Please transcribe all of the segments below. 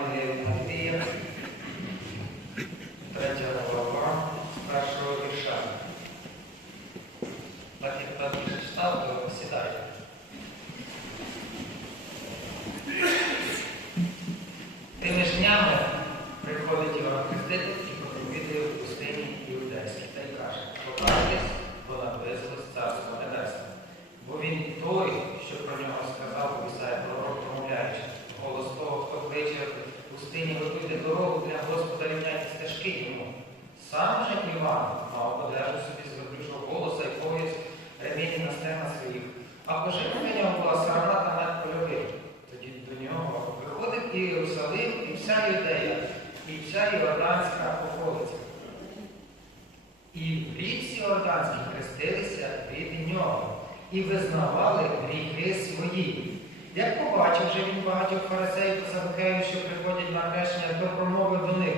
Євангелія від Матвія, третя глава, з першого вірша. Так як так вже читав, то сідайте. Тими ж днями приходить Іван Хреститель і проповідує в пустині Іудейській та й каже, покайтесь, бо наблизилось царство небесне. Бо він той, що про нього сказав у Ісаї пророк, промовляючи, голос того, хто кличе в пустині, готуйте дорогу для Господа рівняйте стежки йому. Сам же Іван мав одежу собі з ведучого голоса і пояс ремінь на стена своїх, а поживка в нього була сарна та мед польовий. Тоді до нього виходив і Єрусалим, і вся Юдея, і вся Йорданська околиця. І в річці Йорданській хрестилися від нього і визнавали гріхи свої. Як побачив вже він багатьох фарисеїв та садукеїв, що приходять на хрещення, то промовив до них,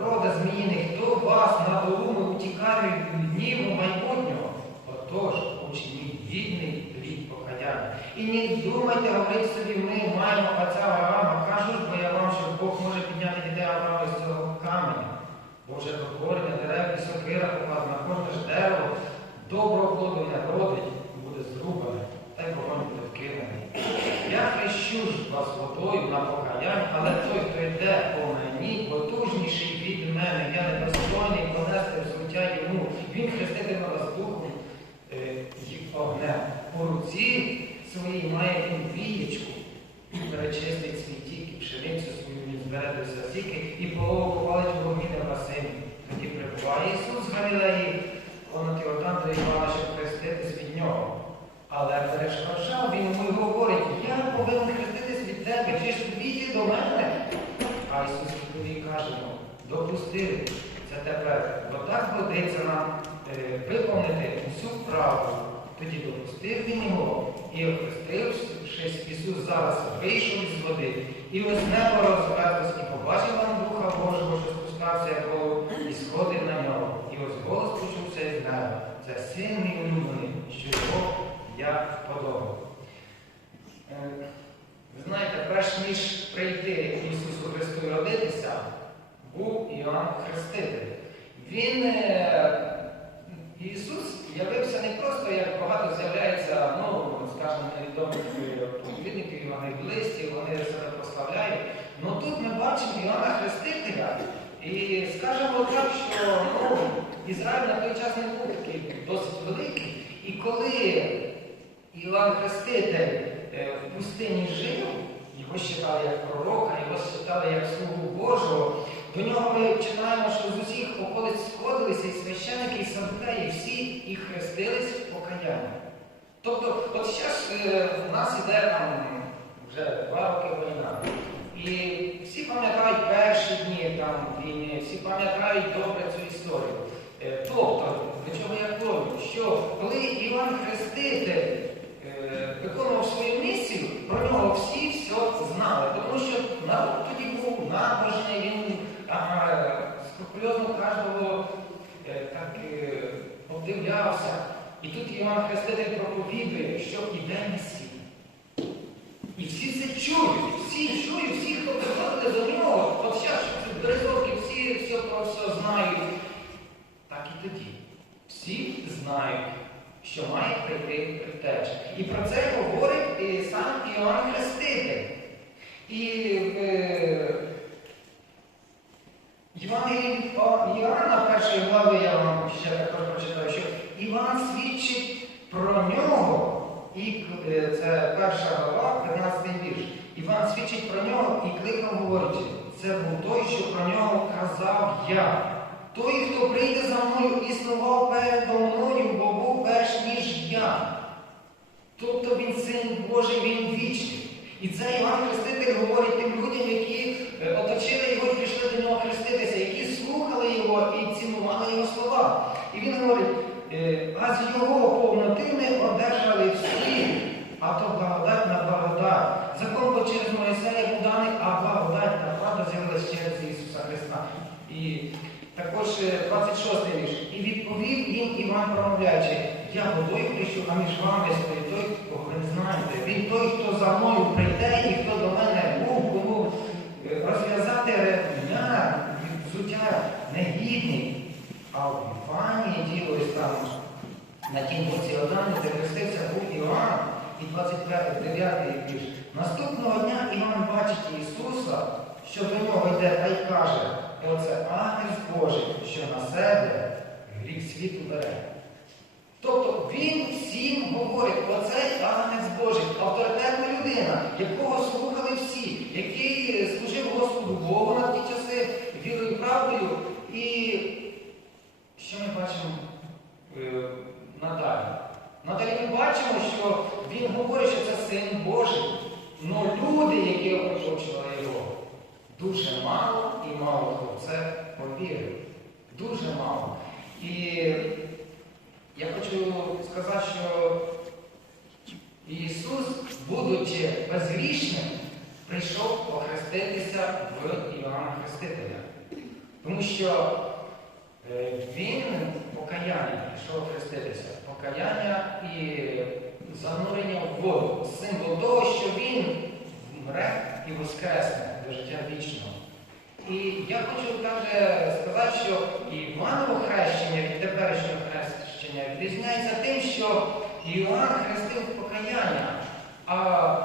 рода зміїних, хто вас надоумив утікати від гніву майбутнього? Отож, учиніть гідний плід покаяння. І не думайте, говорить собі, ми маємо отця Авраама. Кажу бо я вам, що Бог може підняти дітей Авраама з цього каменя. Бо вже до дерев і сокира покладена, кожне ж дерево доброго плоду не родить, буде зрубане, та й вогонь буде. Я хрещу ж вас водою на покаяння, але той, хто йде по мені, потужніший від мене, я недостойний понести взуття йому. Він хреститиме вас духом е, і огнем. У руці своїй має він вієчку, перечистить свій тік, і пшеницю свою він збере до засіки, і полову повалить в вогні на басейн. Тоді прибуває Ісус з Галілеї, понад Йордан до Івана, щоб хреститись від нього. Але перешкоджав він йому говорить, я повинен хреститись від тебе, чи ж тобі йти до мене? А Ісус відповів каже йому, допустили це тепер, бо так годиться нам е, виповнити всю правду. Тоді допустив він його і охрестившись, Ісус зараз вийшов із води, і ось небо розверзлось, і побачив вам Духа Божого, що спускався як голуб, і сходив на нього. І ось голос почувся із неба. Це син мій улюблений, що його я вподобав. Е, Ви знаєте, перш ніж прийти Ісусу Христу і родитися, був Іоанн Хреститель. Він, е, Ісус явився не просто, як багато з'являється, ну, скажімо, невідомих проповідників, евангелістів, вони себе прославляють. Ну тут ми бачимо Іоанна Хрестителя. І скажемо так, що ну, Ізраїль на той час не був такий досить великий. І коли Іван Хреститель е, в пустині жив, його вважали як пророка, його вважали як слугу Божого. До нього ми читаємо, що з усіх околиць сходилися і священики, і садукеї, всі і хрестились в покаяння. Тобто, от зараз е, в нас іде там вже два роки війна. І всі пам'ятають перші дні там, війни, всі пам'ятають добре цю історію. Е, тобто, до чого я кажу, що коли Іван Хреститель е, виконував свою місію, про нього всі все знали, тому що народ тоді був набожний, він ага, скрупульозно кожного е, так е, обдивлявся. І тут Іван Хреститель проповідує, що іде Месія. І всі це чують, всі чують, всі, хто приходили до нього, от зараз березовки, всі все про все знають. Так і тоді. Всі знають, що має прийти притеча. І про це говорить і сам Іоанн Хреститель. І е, Євангелії Іоанна, першої глави, я вам ще також прочитаю, що Іван свідчить про нього, і е, це перша глава, 15 вірш. Іван свідчить про нього і кликав говорячи, це був той, що про нього казав я. Той, хто прийде за мною, існував передо мною, бо був перш ніж я. Тобто він син Божий, він вічний. І це Іван Хреститель говорить тим людям, які е, оточили його і прийшли до нього хреститися, які слухали його і цінували його слова. І він говорить, е, а з його повноти ми одержали всі, а то благодать на благодать. Закон бо через Моїсея був даний, а благодать та правда з'явилась через Ісуса Христа. І також е, 26 вірш. І відповів їм Іван промовляючи, я водою хрещу, а між вами стоїть той, кого не знаєте. Він той, хто за мною прийде і хто до мене був, кому е, розв'язати ремня взуття негідний. А в Іфанії ділось там на тім боці Одані, де хрестився був Іоанн, і 29 вірш. Наступного дня Іван бачить Ісуса, що до нього йде та й каже, оце ангел Божий, що на себе гріх світу бере. Тобто він всім говорить, оцей агнець Божий, авторитетна людина, якого слухали всі, який служив Господу Богу на ті часи вірою правдою. І що ми бачимо е, надалі? Надалі ми бачимо, що він говорить, що це син Божий. Но люди, які його, дуже мало і мало хто в це повірив. Дуже мало. І я хочу сказати, що Ісус, будучи безгрішним, прийшов похреститися в Іоанна Хрестителя. Тому що е, він покаяння прийшов хреститися. Покаяння і занурення в воду. Символ того, що він вмре і воскресне до життя вічного. І я хочу також сказати, що Іваново хрещення від теперішнього хрещення відрізняється тим, що Іоанн хрестив покаяння, а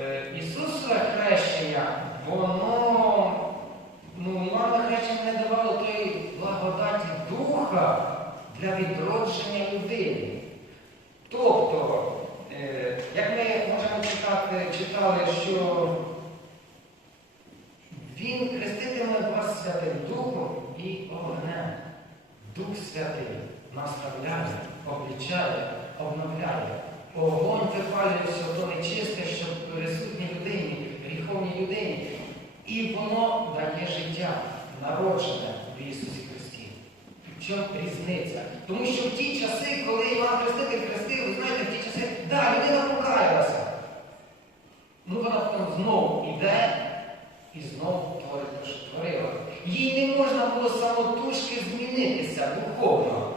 е, Ісусове хрещення, воно, ну, Іванове хрещення не давало тої благодаті Духа для відродження людини. Тобто, е, як ми можемо читати, читали, що він хреститиме вас Святим Духом і огнем. Дух Святий наставляє, облічає, обновляє. Огонь випалює все то нечисте, що присутнє людині, гріховній людині. І воно дає життя, народжене в Ісусі Христі. В чому різниця? Тому що в ті часи, коли Іван Хреститель хрестив, ви знаєте, в ті часи, да, людина покаялася. Ну вона потім знову йде і знову творить те, що творила. Їй не можна було самотужки змінитися духовно.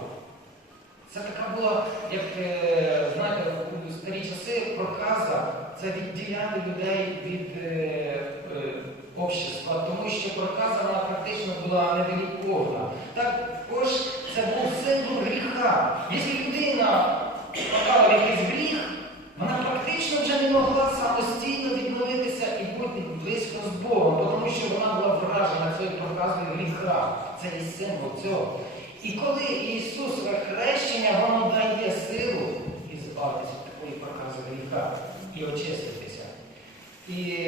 Це така була, як е, знаєте, у старі часи проказа це відділяти людей від е, е, общества, тому що проказа вона практично була невеликовна. Також це був символ гріха. Якщо людина попала в якийсь гріх, вона практично вже не могла самостійно близько з Богом, тому що вона була вражена цією проказою гріха. Це і символ цього. І коли Ісусове хрещення, воно дає силу і збавитися від такої прокази гріха і очиститися. І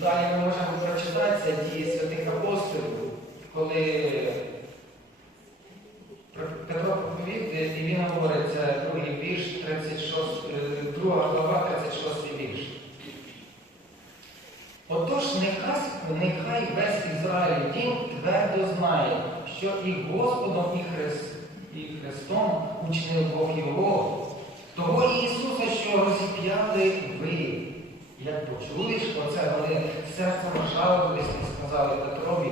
далі ми можемо прочитати дії святих апостолів, коли Петро проповів, і він говорить, це другий вірш, 36, е, друга глава, 36 вірш. Отож, нехай, весь Ізраїль дім твердо знає, що і Господом, і, Христ, і Христом учинив Бог його, того Ісуса, що розіп'яли ви. Як почули, що оце вони серцем жалувались і сказали Петрові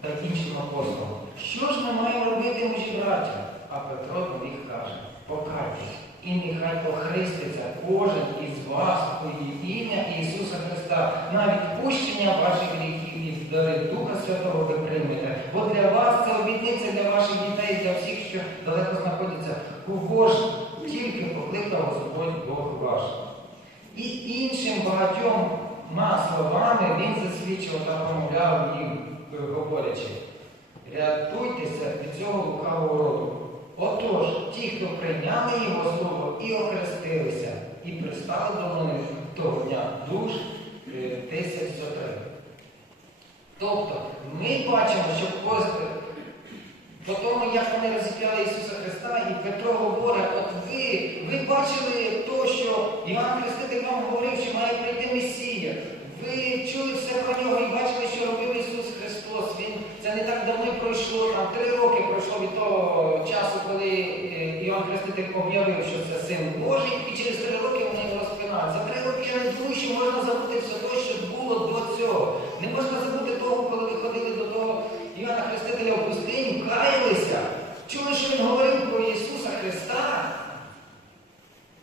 та іншим апостолам. Що ж ми маємо робити, мужі браття? А Петро до них каже, покайтесь, і нехай похреститься кожен із вас у ім'я Ісуса Христа на відпущення ваших гріхів і дари Духа Святого ви приймете. Бо для вас це обітниця для ваших дітей, для всіх, що далеко знаходяться, кого ж тільки покликав Господь Бог ваш. І іншим багатьом словами він засвідчив та промовляв їм, говорячи. Рятуйтеся від цього лукавого роду. Отож, ті, хто прийняли його слово і охрестилися, і пристали до мене того дня душ е, тисяч за три. Тобто, ми бачимо, що по, тому, як вони розіп'яли Ісуса Христа, і Петро говорить, от ви, ви бачили то, що Іван Хреститель вам говорив, що має прийти ти об'явив, що це син Божий, і через три роки вони його розпинають. За три роки я не думаю, що можна забути все те, що було до цього. Не можна забути того, коли ходили до того Івана Хрестителя в пустині, каялися. Чули, що він говорив про Ісуса Христа.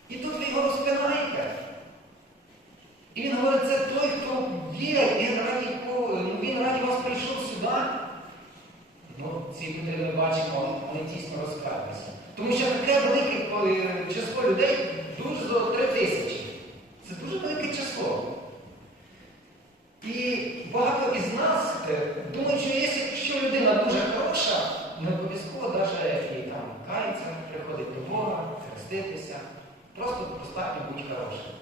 І тут ви його розпинаєте. І він говорить, це той, хто вірить, він раді, ну, він раді вас прийшов сюди. Ну, Ці люди ми бачимо, вони тісно розкрадалися. Тому що таке велике е, число людей дуже за три тисячі. Це дуже велике число. І багато із нас е, думають, що якщо людина дуже хороша, не обов'язково навіть і там кається, приходить до Бога, хреститися. Просто достатньо бути хорошим.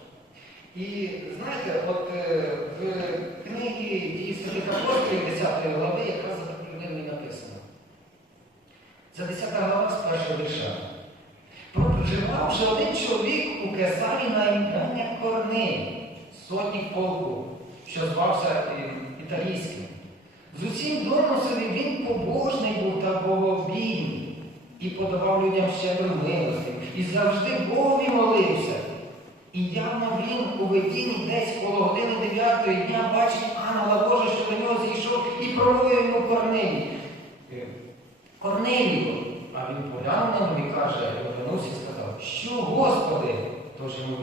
І знаєте, от е, в книгі дії святих апостолів 10 глави якраз людину і написано. Це 10 глава з першого вірша. Проживав же один чоловік у Кесарі на ім'я Корней, сотник полку, що звався е, італійським. З усім домислові він побожний був та богобійний, і подавав людям щедру милості, і завжди Богові молився. І явно він у видінні десь коло години дев'ятої дня бачить ангела Божа, що до нього зійшов і промовив йому Корнелій. Корнелію, а він поглянув на нього і каже, повернувся і сказав, що Господи, тож йому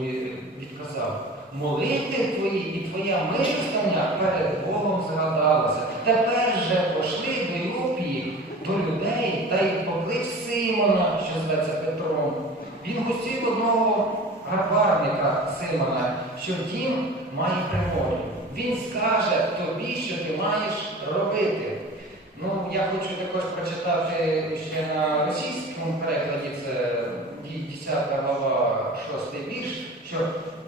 відказав, молитви твої і твоя милостиня перед Богом згадалася. Тепер же пошли до Йопії, до людей та й поклич Симона, що зветься Петром. Він гостів одного грабарника Симона, що дім має приморі. Він скаже тобі, що ти маєш робити. Ну, я хочу також прочитати ще на російському перекладі, це 10 глава 6 вірш, що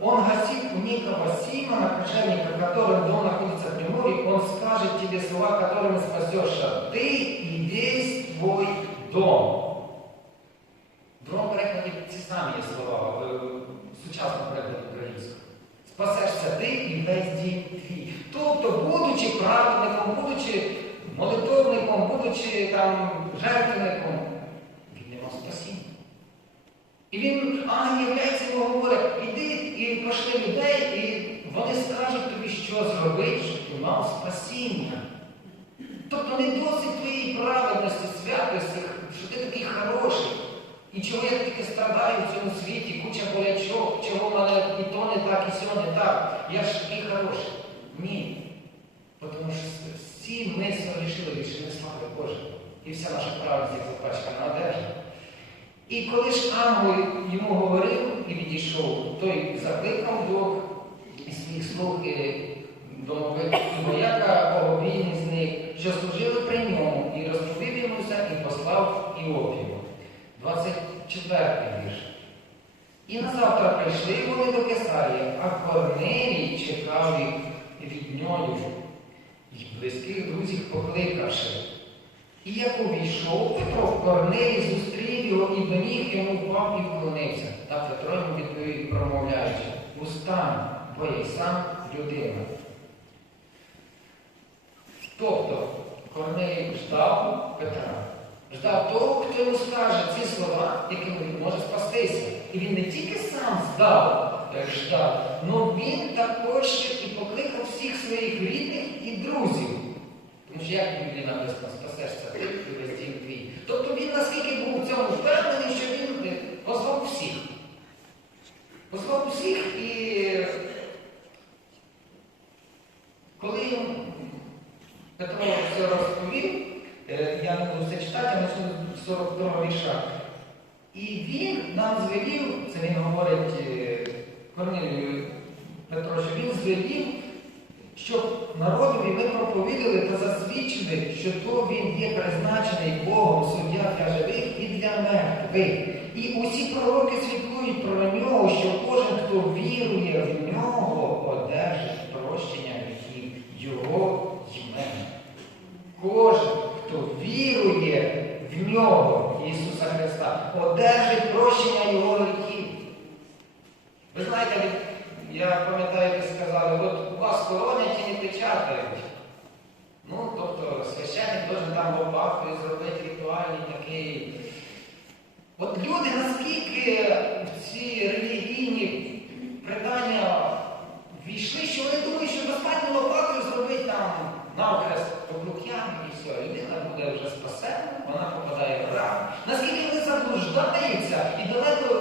он гасит у некого Симона, кожевника, который дом находится в Приморье, он скажет тебе слова, которыми спасешься ты и весь твой дом. В другому перекладі ці самі є слова, в в сучасному перекладі українською. Спасешся ти і весь дім твій. Тобто, будучи праведником, будучи молитовником, будучи там жертвенником, він не мав спасіння. І він, ангел йому говорить, іди і пошли людей, і вони скажуть тобі, що зробити, щоб ти мав спасіння. Тобто не досить твоєї праведності, святості, що ти такий хороший. І чого я тільки страдаю в цьому світі, куча болячок, чого в мене і то не так, і сьо не так. Я ж такий хороший. Ні. Тому що всі ми согрішили більше не слави Божої. І вся наша праведність запачкана одежа. І коли ж ангел йому говорив і відійшов, той закликав двох із своїх слуг і домових і вояка богобійний з них, що служили при ньому, і розповів йому все, і послав Іопію. 24 вірш. І на завтра прийшли вони до Кесарії, а Корнелій чекав від нього, і близьких друзів покликавши. І як увійшов Петро, Корнелій зустрів його і до ніг йому впав і вклонився. Та Петро йому відповів, промовляючи, устань, бо я сам людина. Тобто Корнелій ждав Петра, ждав того, хто йому скаже ці слова, якими він може спастися. І він не тільки сам здав, ждав, але він також і покликав всіх своїх рідних і друзів. Тому що як Біблії написано, спасешся ти і весь дім твій. Тобто він наскільки був в цьому впевнений, що він е, позвав всіх. Позвав всіх і коли Петро все розповів, е, я не буду все читати, з 42 вірша. І він нам звелів, це він говорить е, Корнилію Петро, що він звелів, щоб народові ми проповідали та засвідчили, що то він є призначений Богом суддя для живих і для мертвих. І усі пророки свідкують про нього, що кожен, хто вірує в нього, одержить прощення гріхів Його іменем. Кожен, хто вірує в нього, Ісуса Христа, одержить прощення Його гріхів. Ви знаєте, я пам'ятаю, ви сказали, от у вас коронять і не печатають. Ну, тобто священник должен там лопатою зробити ритуальний такий. От люди наскільки в ці релігійні предання війшли, що вони думають, що достатньо лопатою зробити там навхрест вокруг ями і все. Людина буде вже спасена, вона попадає в рай. Наскільки вони заблуждаються і далеко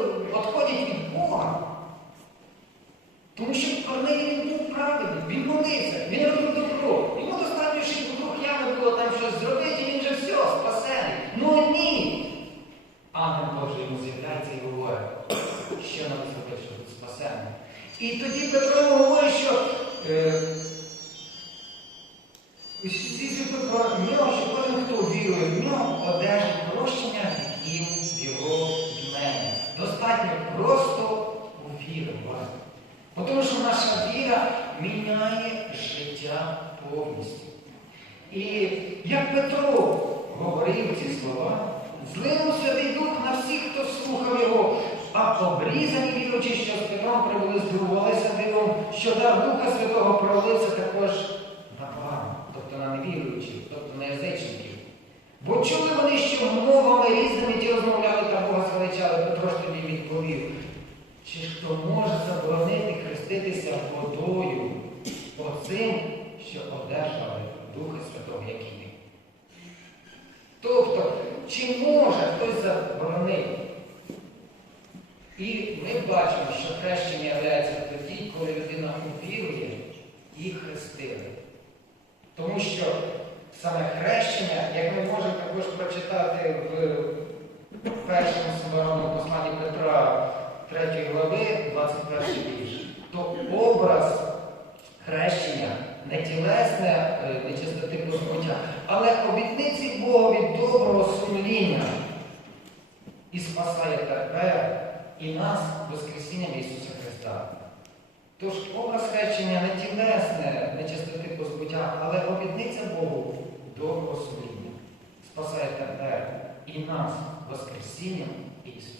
Тому що коли він був правильний, він молився, він робив добро. Йому достатньо, що вдруг ями було там щось зробити, і він же все, спасений. Ну ні. Ангел Божий йому з'являється і говорить, що нам зробити, щоб бути спасеним. І тоді Петро говорить, що е, ці світи про нього, що кожен, хто вірує в нього, одержить. Тому що наша віра міняє життя повністю. І як Петро говорив ці слова, злинув Святий Дух на всіх, хто слухав його, а обрізані віруючі, що з Петром прибули, здивувалися дивом, що дар Духа Святого пролився також на пану, тобто на невіруючих, тобто на язичників. Бо чули вони, що мовами різними ті розмовляли та Бога звеличали, Петро ж тоді відповів. Чи хто може заборонити хреститися водою оцим, що одержали Духа Святого, як і ми? Тобто, чи може хтось заборонити? І ми бачимо, що хрещення являється тоді, коли людина увірує і хрестили. Тому що саме хрещення, як ми можемо також прочитати в першому собороному посланні Петра 3 глави, 21 вірш, то образ хрещення не тілесне е, нечистоти позбуття, але обітниці Бога від доброго сумління і спасає тепер і нас Воскресінням Ісуса Христа. Тож образ хрещення не тілесне нечистоти позбуття, але обітниця Богу доброго сумління спасає тепер і нас Воскресінням Ісуса.